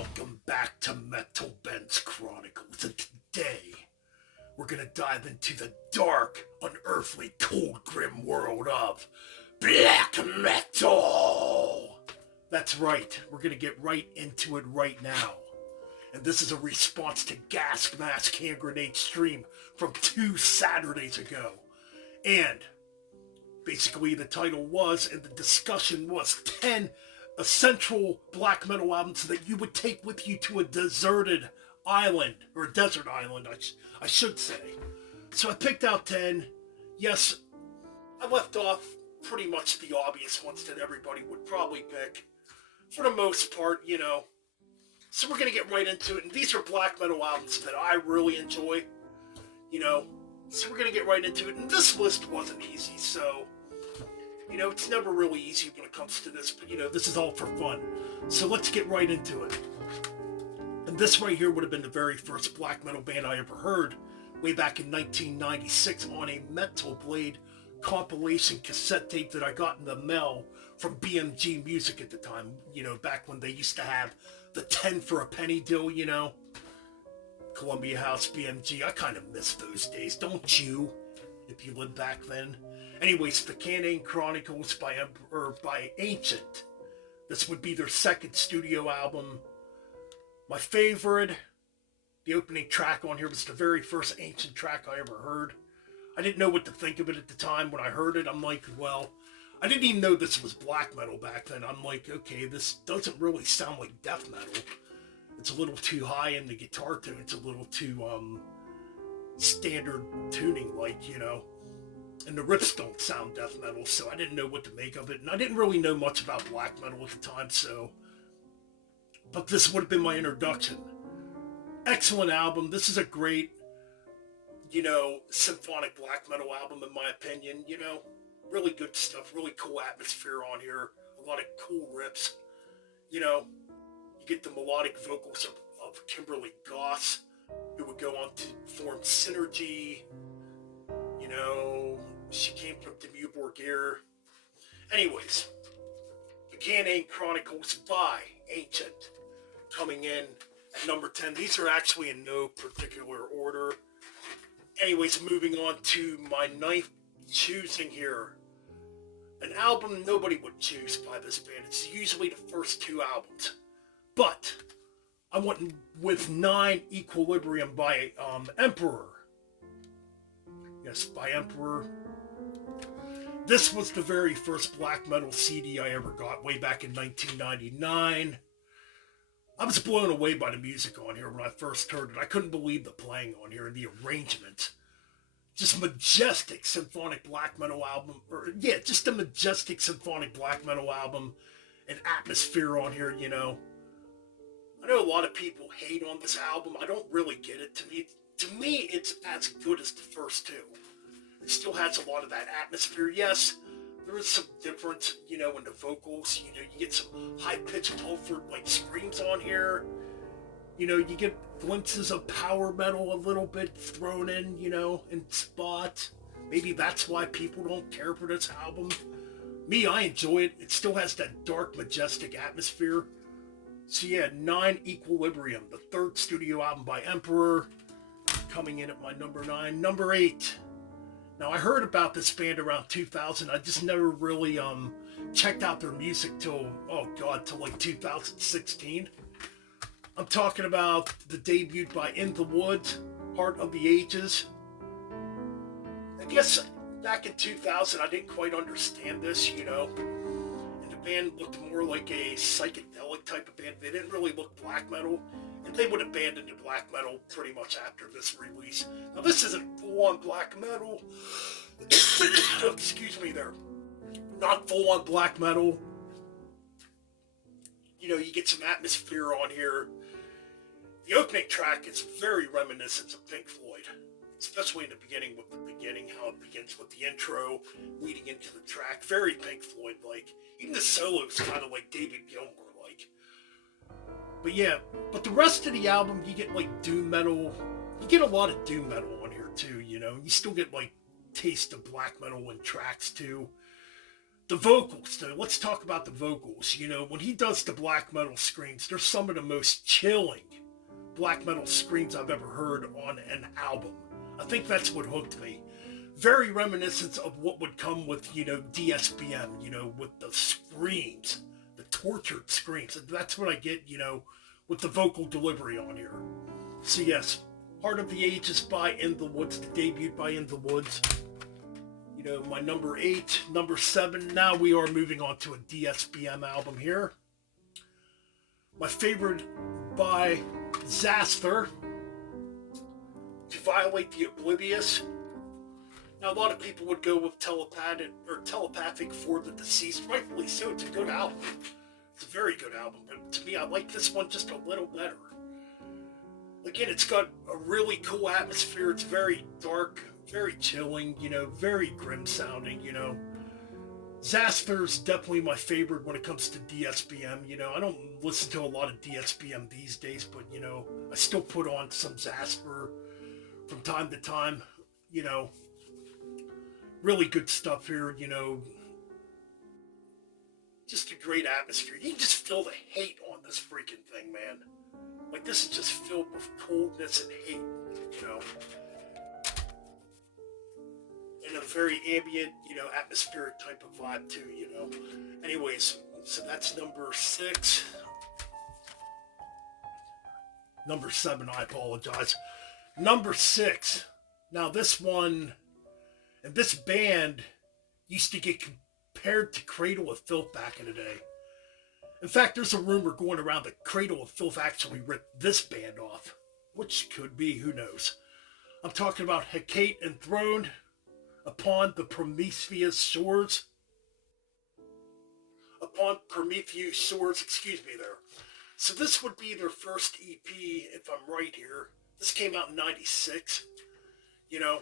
Welcome back to Metal Ben's Chronicles, and today we're gonna dive into the dark, unearthly, cold, grim world of black metal. That's right, we're gonna get right into it right now. And this is a response to Gas Mask Hand Grenade stream from 2 Saturdays ago. And basically the title was, and the discussion was 10 essential black metal albums that you would take with you to a deserted island, or a desert island, I should say. So I picked out 10. Yes, I left off pretty much the obvious ones that everybody would probably pick, for the most part, you know. So we're going to get right into it, and these are black metal albums that I really enjoy, you know. So we're going to get right into it, and this list wasn't easy, so... You know, it's never really easy when it comes to this, but, you know, this is all for fun. So let's get right into it. And this right here would have been the very first black metal band I ever heard, way back in 1996 on a Metal Blade compilation cassette tape that I got in the mail from BMG Music at the time. You know, back when they used to have the 10 for a penny deal, you know. Columbia House, BMG. I kind of miss those days, don't you? If you lived back then. Anyways, the Cainian Chronicles by Ancient. This would be their second studio album. My favorite, the opening track on here was the very first Ancient track I ever heard. I didn't know what to think of it at the time. When I heard it, I'm like, well, I didn't even know this was black metal back then. I'm like, okay, this doesn't really sound like death metal. It's a little too high in the guitar tone. It's a little too standard tuning, like, you know. And the riffs don't sound death metal, so I didn't know what to make of it. And I didn't really know much about black metal at the time, so... But this would have been my introduction. Excellent album. This is a great, you know, symphonic black metal album, in my opinion. You know, really good stuff. Really cool atmosphere on here. A lot of cool riffs. You know, you get the melodic vocals of Kimberly Goss, who would go on to form Synergy. You know, she came from Demure Gear. Anyways, the Cainian Chronicles by Ancient, coming in at number 10. These are actually in no particular order. Anyways, moving on to my ninth choosing here. An album nobody would choose by this band. It's usually the first 2 albums. But I went with 9 Equilibrium by Emperor. Yes, by Emperor. This was the very first black metal CD I ever got, way back in 1999. I was blown away by the music on here when I first heard it. I couldn't believe the playing on here and the arrangement. Just majestic symphonic black metal album. Just a majestic symphonic black metal album. And atmosphere on here, you know. I know a lot of people hate on this album. I don't really get it. To me, it's as good as the first 2. It still has a lot of that atmosphere. Yes, there is some difference, you know, in the vocals. You know, you get some high-pitched Halford, like, screams on here. You know, you get glimpses of power metal a little bit thrown in, you know, in spots. Maybe that's why people don't care for this album. Me, I enjoy it. It still has that dark, majestic atmosphere. So yeah, 9 Equilibrium, the 3rd studio album by Emperor, coming in at my number 9. Number 8. Now, I heard about this band around 2000. I just never really checked out their music till like 2016. I'm talking about the debut by In the Woods, Heart of the Ages. I guess back in 2000, I didn't quite understand this, you know. And the band looked more like a psychedelic type of band. They didn't really look black metal. And they would abandon the black metal pretty much after this release. Now, this isn't full-on black metal. Excuse me there. Not full-on black metal. You know, you get some atmosphere on here. The opening track is very reminiscent of Pink Floyd. Especially in the beginning, how it begins with the intro, leading into the track. Very Pink Floyd-like. Even the solo's kind of like David Gilmour-like. But yeah, but the rest of the album, you get like doom metal. You get a lot of doom metal on here too, you know. You still get like taste of black metal in tracks too. The vocals, though. Let's talk about the vocals. You know, when he does the black metal screams, they're some of the most chilling black metal screams I've ever heard on an album. I think that's what hooked me. Very reminiscent of what would come with, you know, DSBM, you know, with the screams, the tortured screams. And that's what I get, you know, with the vocal delivery on here. So yes, Heart of the Ages by In the Woods, the debut by In the Woods. You know, my number 8, number 7. Now we are moving on to a DSBM album here. My favorite by Dodsferd, To Violate the Oblivious. Now a lot of people would go with Telepathic for the Deceased. Rightfully so, it's a good album. It's a very good album, but to me I like this one just a little better. Again, it's got a really cool atmosphere. It's very dark, very chilling, you know, very grim sounding, you know. Dodsferd's definitely my favorite when it comes to DSBM, you know. I don't listen to a lot of DSBM these days, but, you know, I still put on some Dodsferd from time to time, you know. Really good stuff here, you know. Just a great atmosphere. You can just feel the hate on this freaking thing, man. Like, this is just filled with coldness and hate, you know. And a very ambient, you know, atmospheric type of vibe too, you know. Anyways, so that's number 6. Number 7, I apologize. Number 6. Now this one, and this band used to get compared to Cradle of Filth back in the day. In fact, there's a rumor going around that Cradle of Filth actually ripped this band off. Which could be, who knows. I'm talking about Hecate Enthroned upon the Promethean shores. Upon Promethean shores, excuse me there. So this would be their first EP, if I'm right here. This came out in 96. You know,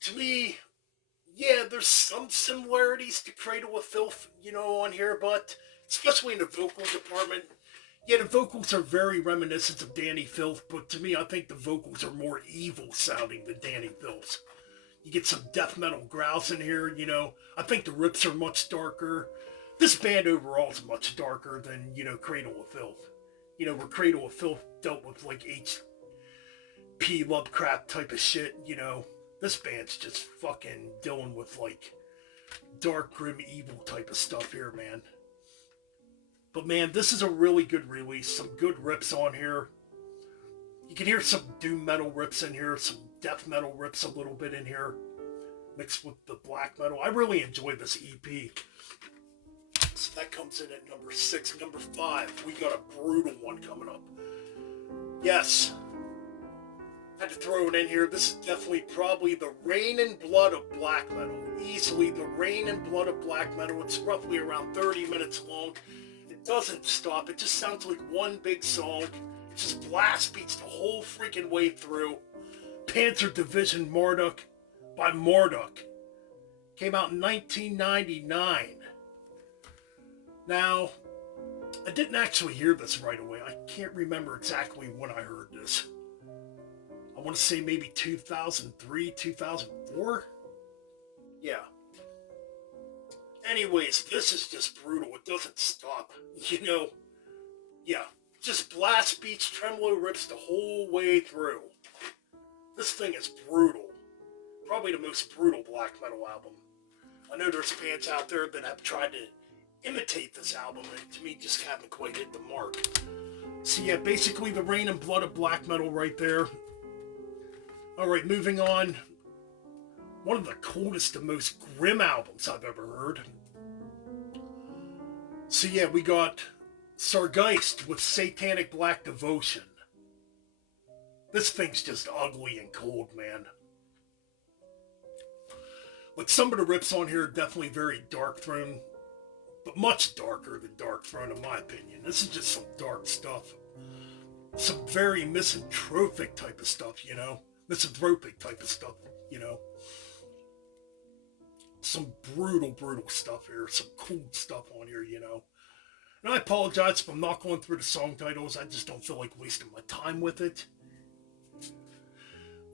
to me, yeah, there's some similarities to Cradle of Filth, you know, on here, but especially in the vocal department. Yeah, the vocals are very reminiscent of Danny Filth, but to me, I think the vocals are more evil sounding than Danny Filth's. You get some death metal growls in here, you know. I think the rips are much darker. This band overall is much darker than, you know, Cradle of Filth. You know, where Cradle of Filth dealt with, like, H.P. Lovecraft type of shit, you know. This band's just fucking dealing with, like, dark, grim, evil type of stuff here, man. But, man, this is a really good release. Some good rips on here. You can hear some doom metal rips in here, some death metal rips a little bit in here, mixed with the black metal. I really enjoy this EP. So that comes in at number 6. Number 5, we got a brutal one coming up. Yes. Had to throw it in here. This is definitely probably the Rain and Blood of black metal. Easily the Rain and Blood of black metal. It's roughly around 30 minutes long. It doesn't stop. It just sounds like one big song. It just blast beats the whole freaking way through. Panzer Division Marduk by Marduk. Came out in 1999. Now, I didn't actually hear this right away. I can't remember exactly when I heard this. I want to say maybe 2003, 2004? Yeah. Anyways, this is just brutal. It doesn't stop. You know, yeah. Just blast beats, tremolo rips the whole way through. This thing is brutal. Probably the most brutal black metal album. I know there's bands out there that have tried to imitate this album, and to me just haven't quite hit the mark. So yeah, basically the Rain and Blood of black metal right there. Alright, moving on. One of the coolest and most grim albums I've ever heard. So yeah, we got Sargeist with Satanic Black Devotion. This thing's just ugly and cold, man. Like, some of the rips on here are definitely very Darkthrone, but much darker than Darkthrone in my opinion. This is just some dark stuff. Some very misanthropic type of stuff, you know? Misanthropic type of stuff, you know? Some brutal, brutal stuff here. Some cool stuff on here, you know? And I apologize if I'm not going through the song titles. I just don't feel like wasting my time with it.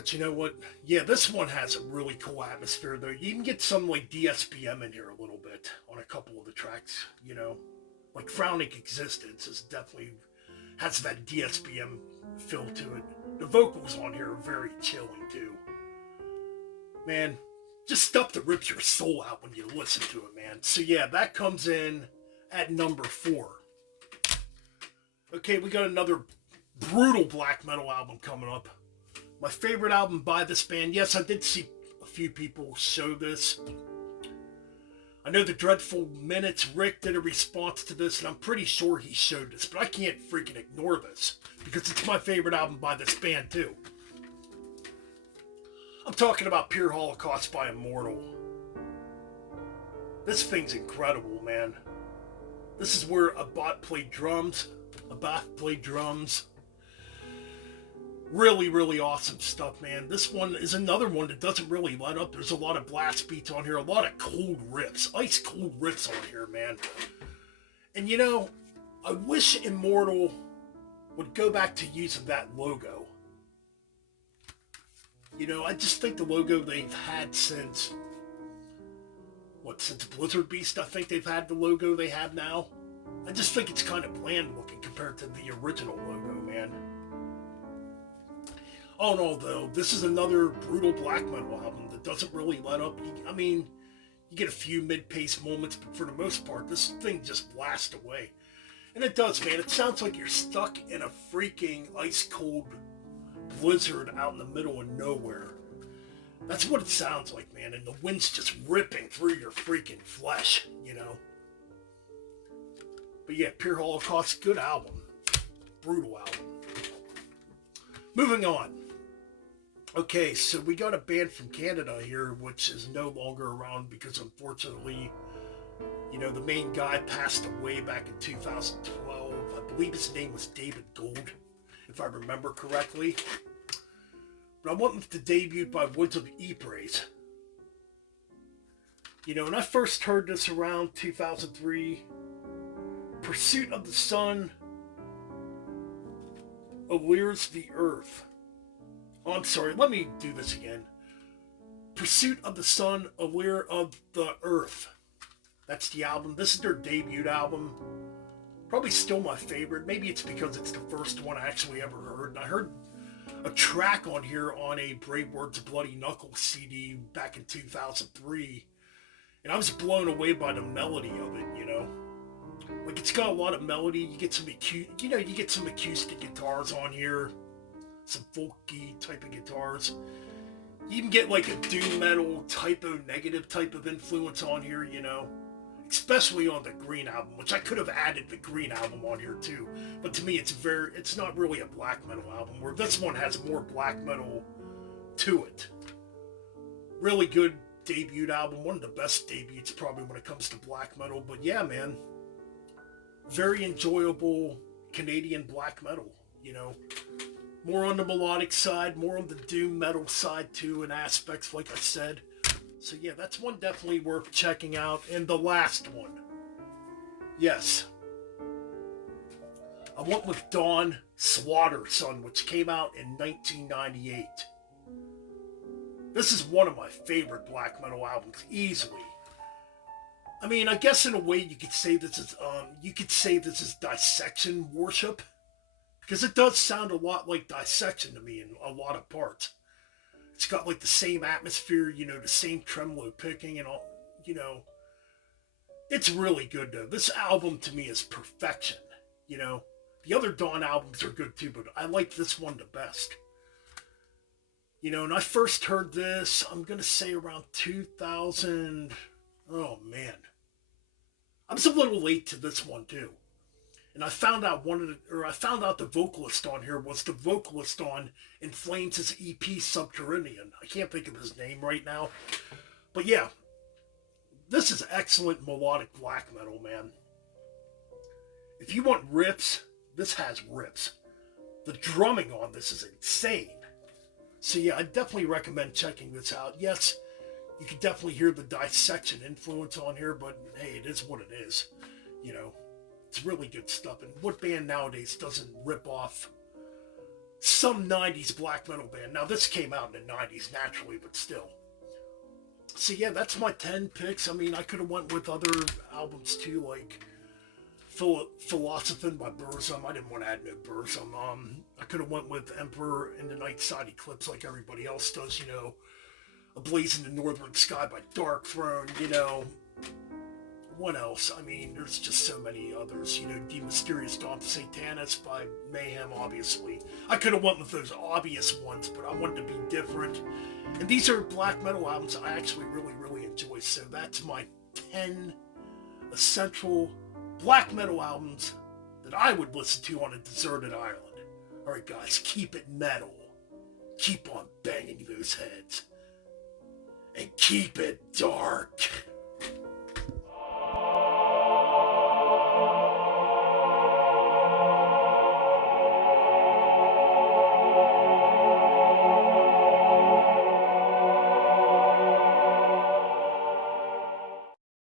But you know what? Yeah, this one has a really cool atmosphere, though. You can get some, like, DSPM in here a little bit on a couple of the tracks, you know? Like, Frowning Existence is definitely has that DSPM feel to it. The vocals on here are very chilling, too. Man, just stuff that rips your soul out when you listen to it, man. So yeah, that comes in at number 4. Okay, we got another brutal black metal album coming up. My favorite album by this band. Yes, I did see a few people show this. I know the Dreadful Minutes, Rick did a response to this, and I'm pretty sure he showed this, but I can't freaking ignore this, because it's my favorite album by this band, too. I'm talking about Pure Holocaust by Immortal. This thing's incredible, man. This is where Abath played drums. Really, really awesome stuff, man. This one is another one that doesn't really let up. There's a lot of blast beats on here, a lot of cold riffs, ice cold riffs on here, man. And you know, I wish Immortal would go back to using that logo. You know, I just think the logo they've had since Blizzard Beast, I think they've had the logo they have now. I just think it's kind of bland looking compared to the original logo, man. Oh no, though, this is another brutal black metal album that doesn't really let up. I mean, you get a few mid-pace moments, but for the most part, this thing just blasts away. And it does, man. It sounds like you're stuck in a freaking ice-cold blizzard out in the middle of nowhere. That's what it sounds like, man. And the wind's just ripping through your freaking flesh, you know? But yeah, Pure Holocaust, good album. Brutal album. Moving on. Okay, so we got a band from Canada here, which is no longer around because unfortunately, you know, the main guy passed away back in 2012. I believe his name was David Gold, if I remember correctly. But I went with the debut by Woods of Ypres. You know, when I first heard this around 2003, Pursuit of the Sun allures the earth. Oh, I'm sorry, let me do this again. Pursuit of the Sun, Allure of the Earth. That's the album. This is their debut album. Probably still my favorite. Maybe it's because it's the first one I actually ever heard. And I heard a track on here on a Brave Words of Bloody Knuckles CD back in 2003. And I was blown away by the melody of it, you know. Like, it's got a lot of melody. You get some acoustic guitars on here. Some folky type of guitars. You even get like a doom metal typo negative type of influence on here, you know. Especially on the Green album, which I could have added the Green album on here too. But to me, it's not really a black metal album, where this one has more black metal to it. Really good debut album. One of the best debuts probably when it comes to black metal. But yeah, man. Very enjoyable Canadian black metal, you know. More on the melodic side, more on the doom metal side too, in aspects, like I said. So yeah, that's one definitely worth checking out. And the last one. Yes. I went with Dawn Slaughtersun, which came out in 1998. This is one of my favorite black metal albums, easily. I mean, I guess in a way you could say this is dissection worship. Because it does sound a lot like Dissection to me in a lot of parts. It's got like the same atmosphere, you know, the same tremolo picking and all, you know. It's really good though. This album to me is perfection, you know. The other Dawn albums are good too, but I like this one the best. You know, and I first heard this, I'm going to say around 2000, oh man. I was a little late to this one too. And I found out the vocalist on here was the vocalist on In Flames' EP Subterranean. I can't think of his name right now. But yeah, this is excellent melodic black metal, man. If you want riffs, this has riffs. The drumming on this is insane. So yeah, I definitely recommend checking this out. Yes, you can definitely hear the Dissection influence on here, but hey, it is what it is, you know. It's really good stuff, and what band nowadays doesn't rip off some 90s black metal band. Now, this came out in the 90s naturally, but still. So yeah, that's my 10 picks. I mean, I could have went with other albums too, like Philosophin by Burzum. I didn't want to add no Burzum. I could have went with Emperor in the Night Side Eclipse like everybody else does, you know. A Blaze in the Northern Sky by Darkthrone, you know. What else? I mean, there's just so many others. You know, De Mysterious Dawn Satanis by Mayhem, obviously. I could have went with those obvious ones, but I wanted to be different. And these are black metal albums I actually really, really enjoy. So that's my 10 essential black metal albums that I would listen to on a deserted island. Alright guys, keep it metal. Keep on banging those heads. And keep it dark.